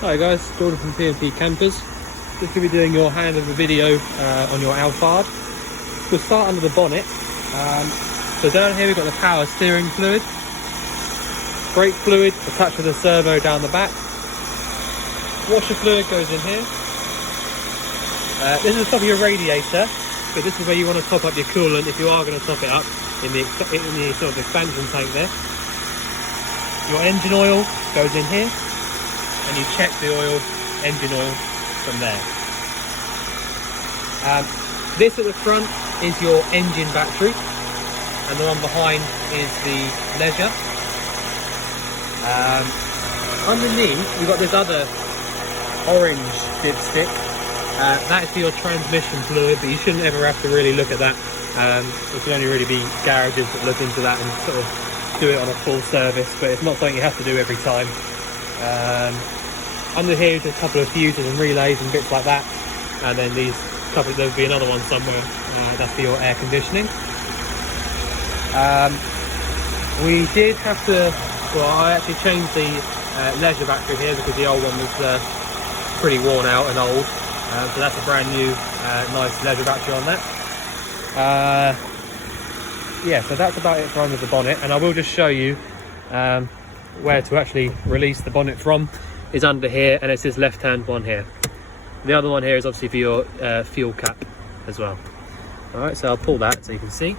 Hi guys, Jordan from TNT Campers. Just going to be doing your handover video on your alphard. We'll start under the bonnet. So down here we've got the power steering fluid, brake fluid attached to the servo down the back. Washer fluid goes in here. This is the top of your radiator, but this is where you want to top up your coolant if you are going to top it up in the sort of expansion tank there. Your engine oil goes in here, and you check the engine oil from there. This at the front is your engine battery, and the one behind is the leisure. Underneath we've got this other orange dipstick. That is for your transmission fluid, but you shouldn't ever have to really look at that. It can only really be garages that look into that and sort of do it on a full service, but it's not something you have to do every time. Under here is a couple of fuses and relays and bits like that, and then there'll be another one somewhere. That's for your air conditioning. We did have to, I actually changed the leisure battery here because the old one was pretty worn out and old. So that's a brand new nice leisure battery on that. Yeah, so that's about it for under the bonnet, and I will just show you where to actually release the bonnet from. Is under here, and it's this left hand one here. The other one here is obviously for your fuel cap as well. All right, so I'll pull that so you can see,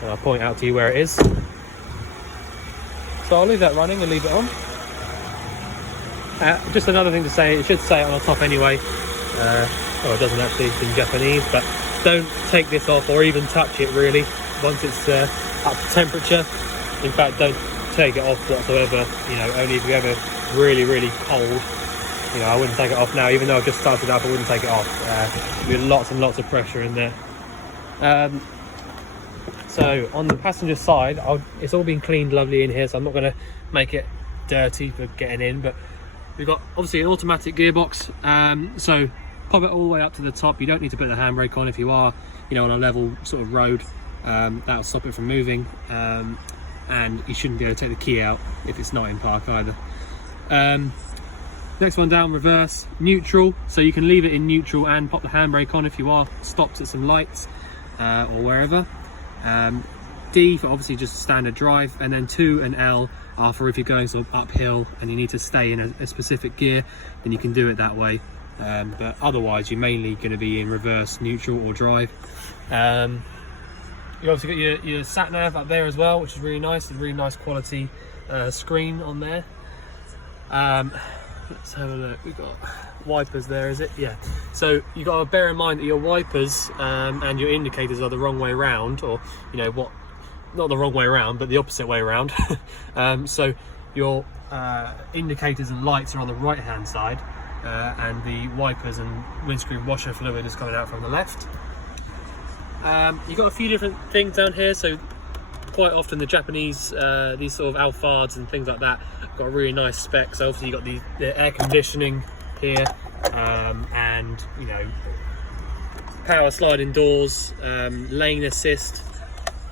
and I'll point out to you where it is. So I'll leave that running and leave it on. Just another thing to say, it should say it on the top anyway. Oh, it doesn't actually, it's in Japanese, but don't take this off or even touch it really once it's up to temperature. In fact, don't take it off whatsoever, only if you're ever really cold. I wouldn't take it off now, even though I've just started up. I wouldn't take it off. There'll be lots and lots of pressure in there. So on the passenger side, it's all been cleaned lovely in here, so I'm not going to make it dirty for getting in, but we've got obviously an automatic gearbox, so pop it all the way up to the top. You don't need to put the handbrake on if you are on a level sort of road. That'll stop it from moving, and you shouldn't be able to take the key out if it's not in park either. Next one down, reverse, neutral, so you can leave it in neutral and pop the handbrake on if you are stopped at some lights or wherever. D for obviously just standard drive, and then 2 and L are for if you're going sort of uphill and you need to stay in a specific gear, then you can do it that way. But otherwise you're mainly going to be in reverse, neutral or drive. You obviously got your sat nav up there as well, which is really nice. It's a really nice quality screen on there. Let's have a look. We've got wipers there, is it? Yeah. So you've got to bear in mind that your wipers and your indicators are the wrong way around, or not the wrong way around, but the opposite way around. So your indicators and lights are on the right hand side, and the wipers and windscreen washer fluid is coming out from the left. You've got a few different things down here, so quite often the Japanese, these sort of alphards and things like that, got a really nice spec. So obviously you've got the air conditioning here, and power sliding doors, lane assist,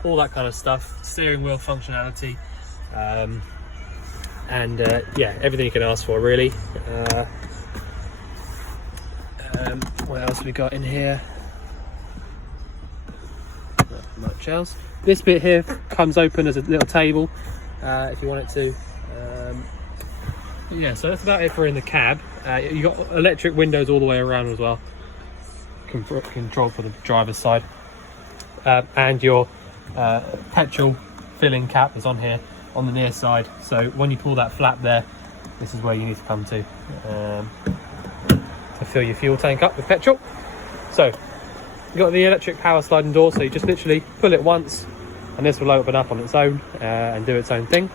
all that kind of stuff, steering wheel functionality, and yeah, everything you can ask for really. What else we got in here? Not much else. This bit here comes open as a little table if you want it to. Yeah, so that's about it for in the cab. You got electric windows all the way around as well, control for the driver's side, and your petrol filling cap is on here on the near side. So when you pull that flap there, this is where you need to come to fill your fuel tank up with petrol. So you've got the electric power sliding door, so you just literally pull it once and this will open up on its own and do its own thing.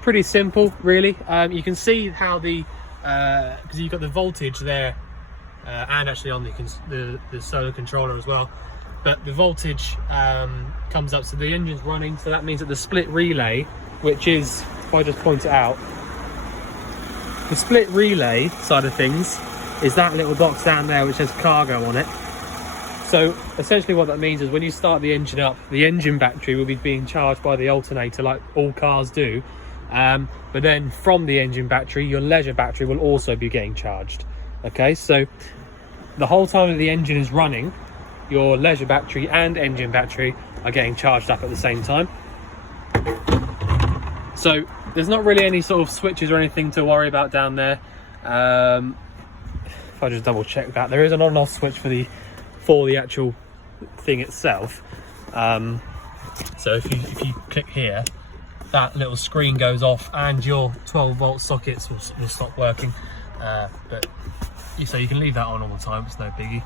Pretty simple really. You can see how because you've got the voltage there and actually on the solar controller as well, but the voltage comes up, so the engine's running, so that means that the split relay, which is, if I just point it out, the split relay side of things is that little box down there which has cargo on it. So essentially what that means is when you start the engine up, the engine battery will be being charged by the alternator like all cars do. But then from the engine battery, your leisure battery will also be getting charged. Okay, so the whole time that the engine is running, your leisure battery and engine battery are getting charged up at the same time. So there's not really any sort of switches or anything to worry about down there. If I just double check that, there is an on and off switch for the actual thing itself. So if you click here, that little screen goes off and your 12-volt sockets will stop working. So you can leave that on all the time, it's no biggie.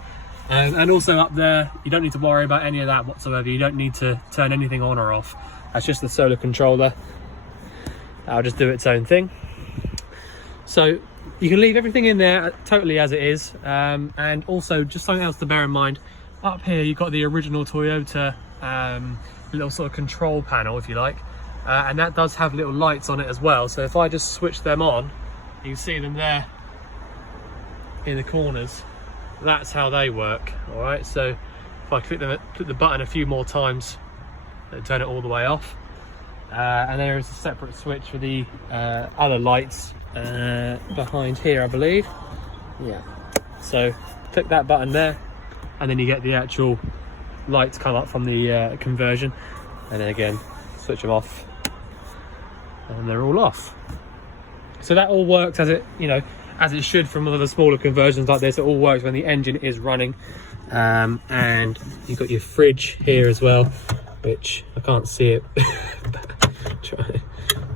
And also up there, you don't need to worry about any of that whatsoever. You don't need to turn anything on or off. That's just the solar controller. I'll just do its own thing. So you can leave everything in there totally as it is. And also just something else to bear in mind, up here you've got the original Toyota little sort of control panel, if you like. And that does have little lights on it as well. So if I just switch them on, you can see them there in the corners. That's how they work. All right, so if I click the button a few more times, it'll turn it all the way off. And there is a separate switch for the other lights behind here, I believe. Yeah, so click that button there, and then you get the actual lights come up from the conversion, and then again switch them off, and they're all off. So that all works as it should from one of the smaller conversions like this. It all works when the engine is running. And you've got your fridge here as well, which I can't see it. Try to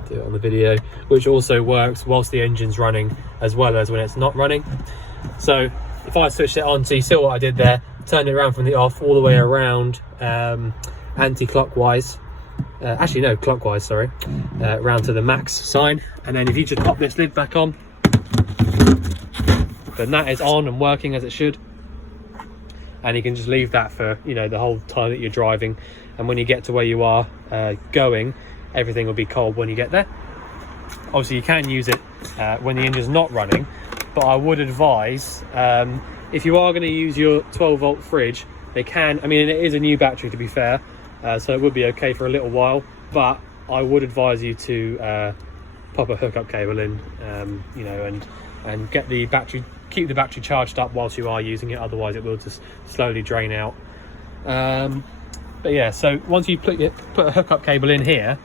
do it on the video, which also works whilst the engine's running as well as when it's not running. So if I switch it on, so you see what I did there, turn it around from the off all the way around, anti-clockwise, actually no, clockwise, sorry, round to the max sign, and then if you just pop this lid back on, then that is on and working as it should. And you can just leave that for the whole time that you're driving, and when you get to where you are going, everything will be cold when you get there. Obviously you can use it when the engine's not running, but I would advise if you are going to use your 12-volt fridge, they can, I mean, it is a new battery to be fair, so it would be okay for a little while, but I would advise you to pop a hookup cable in, and get the battery, keep the battery charged up whilst you are using it, otherwise it will just slowly drain out. But yeah, so once you put a hookup cable in here,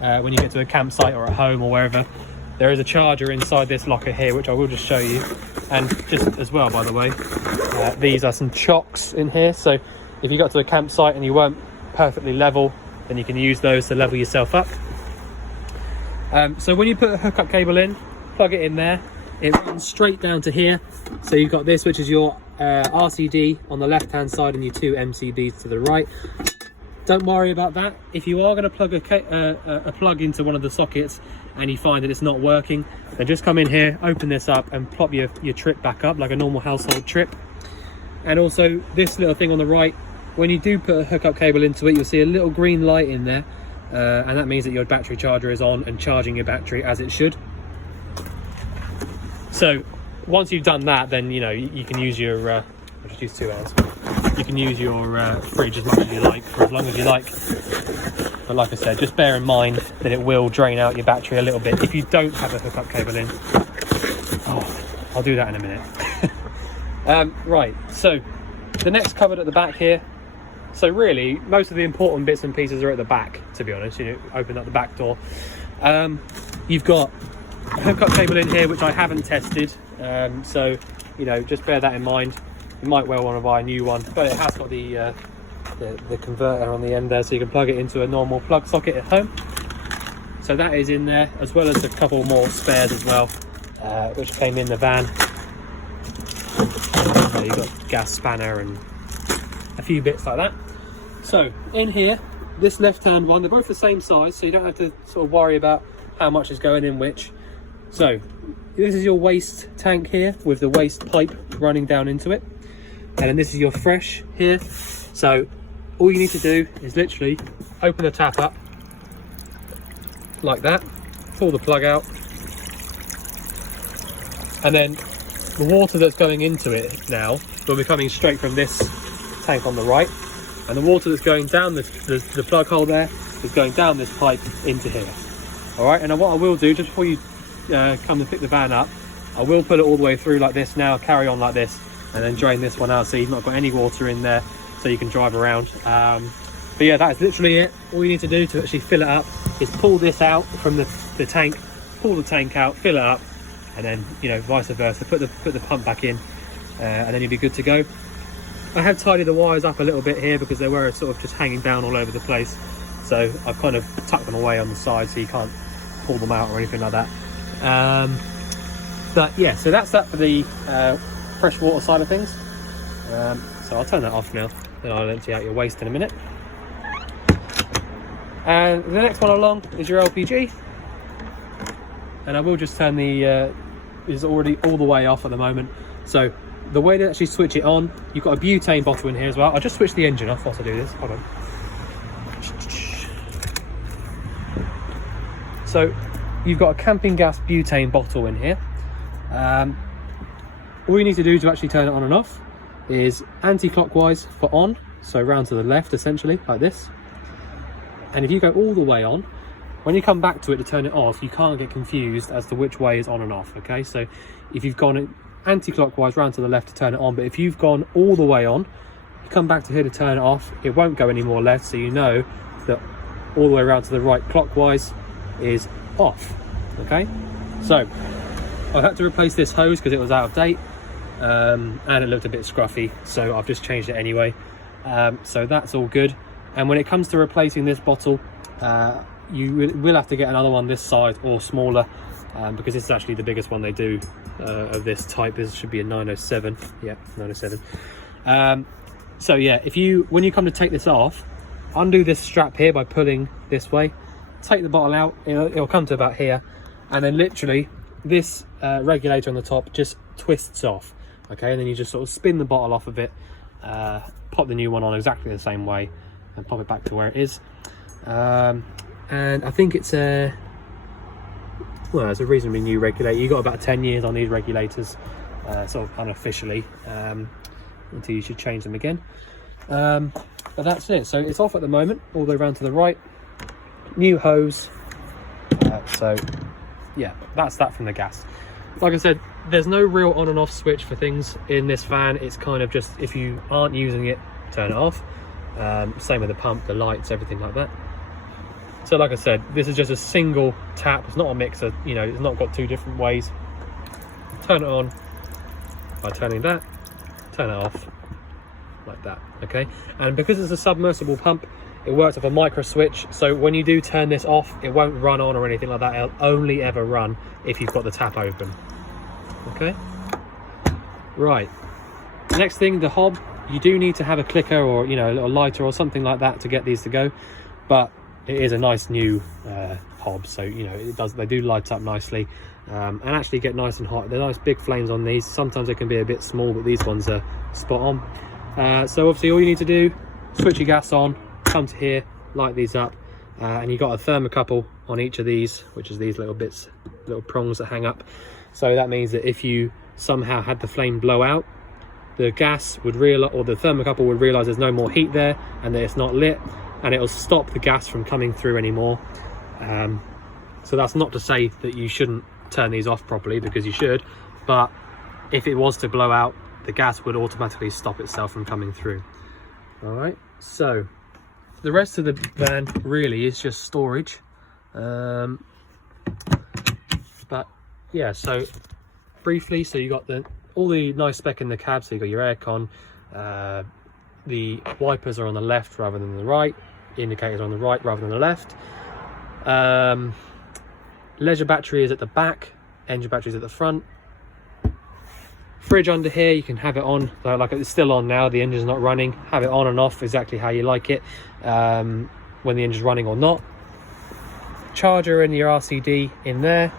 when you get to a campsite or at home or wherever, there is a charger inside this locker here, which I will just show you. And just as well, by the way, these are some chocks in here, so if you got to a campsite and you weren't perfectly level, then you can use those to level yourself up. So when you put a hookup cable in, plug it in there, it runs straight down to here. So you've got this, which is your RCD on the left hand side and your two MCBs to the right. Don't worry about that. If you are going to plug a plug into one of the sockets and you find that it's not working, then just come in here, open this up and plop your trip back up like a normal household trip. And also this little thing on the right, when you do put a hookup cable into it, you'll see a little green light in there, and that means that your battery charger is on and charging your battery as it should. So once you've done that, then you can use your I'll just use 2 hours. You can use your fridge as much as you like, for as long as you like. But like I said, just bear in mind that it will drain out your battery a little bit if you don't have a hookup cable in. Oh, I'll do that in a minute. Right, so the next cupboard at the back here. So really, most of the important bits and pieces are at the back, to be honest. Open up the back door. You've got a hookup cable in here, which I haven't tested. So, just bear that in mind. You might well want to buy a new one, but it has got the converter on the end there, so you can plug it into a normal plug socket at home. So that is in there, as well as a couple more spares as well, which came in the van. So you've got gas spanner and a few bits like that. So in here, this left-hand one, they're both the same size, so you don't have to sort of worry about how much is going in which. So this is your waste tank here with the waste pipe running down into it, and then this is your fresh here. So all you need to do is literally open the tap up like that, pull the plug out, and then the water that's going into it now will be coming straight from this tank on the right, and the water that's going down the plug hole there is going down this pipe into here. All right, and what I will do, just before you come and pick the van up, I will put it all the way through like this now, carry on like this, and then drain this one out so you've not got any water in there, so you can drive around. But yeah, that is literally it. All you need to do to actually fill it up is pull this out from the tank, pull the tank out, fill it up, and then, you know, vice versa, put the pump back in, and then you'll be good to go. I have tidied the wires up a little bit here because they were sort of just hanging down all over the place, so I've kind of tucked them away on the side so you can't pull them out or anything like that. But yeah, so that's that for the fresh water side of things. So I'll turn that off now, then I'll empty out your waste in a minute. And the next one along is your LPG, and I will just turn the is already all the way off at the moment. So the way to actually switch it on, you've got a butane bottle in here as well. I'll just switch the engine off whilst I do this. Hold on. So you've got a camping gas butane bottle in here. All you need to do to actually turn it on and off is anti-clockwise for on, so round to the left essentially, like this. And if you go all the way on, when you come back to it to turn it off, you can't get confused as to which way is on and off, okay? So if you've gone anti-clockwise round to the left to turn it on, but if you've gone all the way on, you come back to here to turn it off, it won't go any more left, so you know that all the way around to the right clockwise is off, okay? So I had to replace this hose because it was out of date, and it looked a bit scruffy, so I've just changed it anyway. So that's all good. And when it comes to replacing this bottle, you will have to get another one this size or smaller, because this is actually the biggest one they do of this type. This should be a 907. Yeah, 907. So yeah, when you come to take this off, undo this strap here by pulling this way, take the bottle out, it'll come to about here, and then literally this regulator on the top just twists off, okay? And then you just sort of spin the bottle off of it, pop the new one on exactly the same way, and pop it back to where it is. And I think it's a reasonably new regulator. You've got about 10 years on these regulators, sort of unofficially, until you should change them again. But that's it. So it's off at the moment, all the way around to the right. New hose. So yeah, that's that from the gas. Like I said, there's no real on and off switch for things in this van. It's kind of just, if you aren't using it, turn it off. Same with the pump, the lights, everything like that. So like I said, this is just a single tap. It's not a mixer, you know, it's not got two different ways. Turn it on by turning that, turn it off like that, okay? And because it's a submersible pump, it works off a micro switch, so when you do turn this off, it won't run on or anything like that. It'll only ever run if you've got the tap open, okay? Right, next thing, the hob. You do need to have a clicker or, you know, a little lighter or something like that to get these to go, but it is a nice new hob, so you know they do light up nicely, and actually get nice and hot. They're nice big flames on these. Sometimes they can be a bit small, but these ones are spot on. So obviously all you need to do, switch your gas on, come to here, light these up, and you've got a thermocouple on each of these, which is these little bits, little prongs that hang up. So that means that if you somehow had the flame blow out, the gas would realize, or the thermocouple would realize there's no more heat there and that it's not lit, and it'll stop the gas from coming through anymore. So that's not to say that you shouldn't turn these off properly, because you should, but if it was to blow out, the gas would automatically stop itself from coming through. All right, so the rest of the van really is just storage. But yeah, so briefly, so you got all the nice spec in the cab. So you got your aircon, the wipers are on the left rather than the right, indicators on the right rather than the left. Leisure battery is at the back, engine battery is at the front. Fridge under here, you can have it on, like it's still on now, the engine's not running, have it on and off exactly how you like it, when the engine's running or not. Charger and your RCD in there.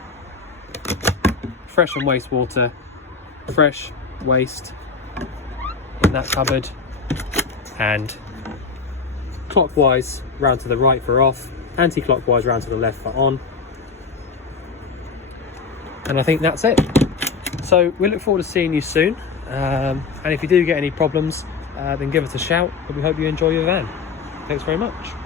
Fresh and wastewater, fresh waste in that cupboard, and clockwise round to the right for off, anti-clockwise round to the left for on. And I think that's it. So we look forward to seeing you soon, and if you do get any problems, then give us a shout, but we hope you enjoy your van. Thanks very much.